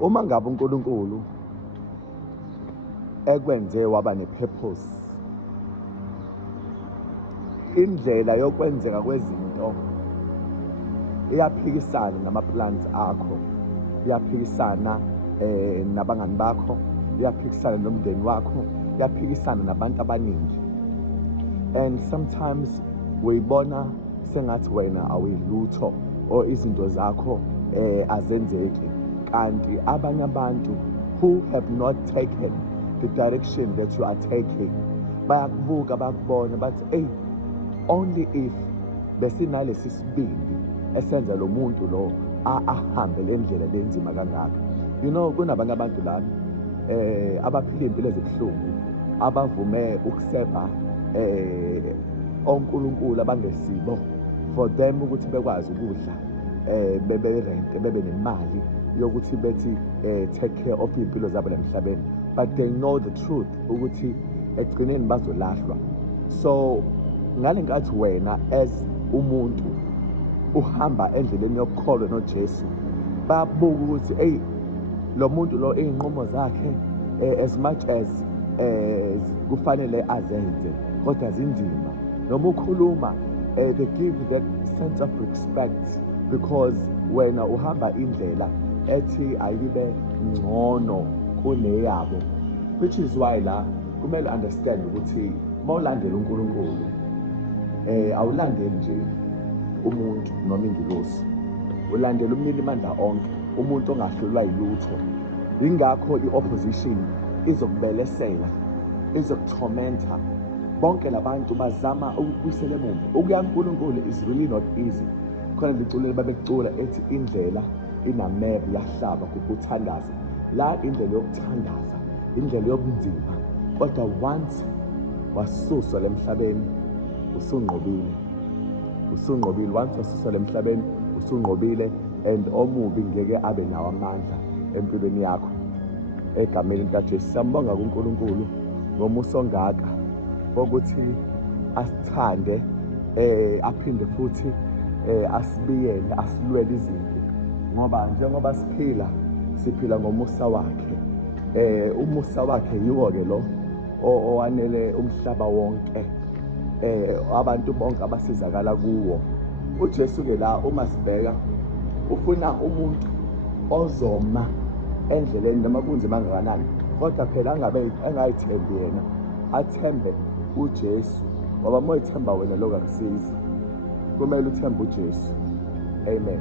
Uma ngabe uNkulunkulu ekwenze waba ne-purpose, indlela yokwenzeka kwezinto iyaphikisana nama-plans akho, iyaphikisana nabangani bakho, iyaphikisana nomndeni wakho, iyaphikisana nabantu abaningi. And sometimes uyibona sengathi wena awuyilutho or izinto zakho azenzeki, kanti abanye abantu who have not taken the direction that you are taking bayakubuka, bakubona bathi hey, only if besinalesi sibindi esenza lo muntu lo ahambe le ndlela lenzima kangaka. You know, kunabanye abantu lana abaphila impilo ezibuhlungu, abavume ukuseba onkulunkulu abangesibo for them ukuthi bekwazi ukudla, bebe rent, bebe nemali yokuthi bethi take care of impilo zabo emhlabeni, but they know the truth ukuthi ekugcineni bazolahlwa. So ngale nkathi wena as umuntu uhamba endleleni yokukholwa noJesu, bayabuka ukuthi hey, lo muntu lo iy'nqumo zakhe as much as kufanele azenze kodwa zinzima. Noma ukhuluma they give that sense of respect because wena uhamba indlela ethi ayibe ngcono kuneyabo, which is why la kumele understand ukuthi mawulandela uNkulunkulu awulandeli nje umuntu noma ingilosi, ulandela umnini mandla onke, umuntu ongahlulwa yilutho. Ingakho i-opposition izokubelesela, izokuthomenta. Bonke labantu bazama ukubuyisela emuva. Ukuya kuNkulunkulu is really not easy. Khona liculo babekucula ethi indlela inamebe yahlaba kukuthandaza. La indlela yokuthandaza, indlela yobunzima, kodwa once wasuswa emhlabeni usunqobile. Once wasuswa emhlabeni usunqobile, and omubi ngeke abe nawo amandla empilweni yakho. Egameni likaJesu siyambonga kuNkulunkulu ngomuso ongaka ukuthi asithande, aphinde futhi asibiyele, asilwele izinto, ngoba njengoba siphila ngomusa wakhe. Umusa wakhe yiwo-ke lo owanele umhlaba wonke, abantu bonke abasizakala kuwo. uJesu-ke la uma sibheka ufuna umuntu ozoma endleleni noma kunzima kangakanani, kodwa phela angayithembi yena, athembe uJesu, ngoba uma uyithemba wena lokho akusizi. Kumele uthembe uJesu. Amen.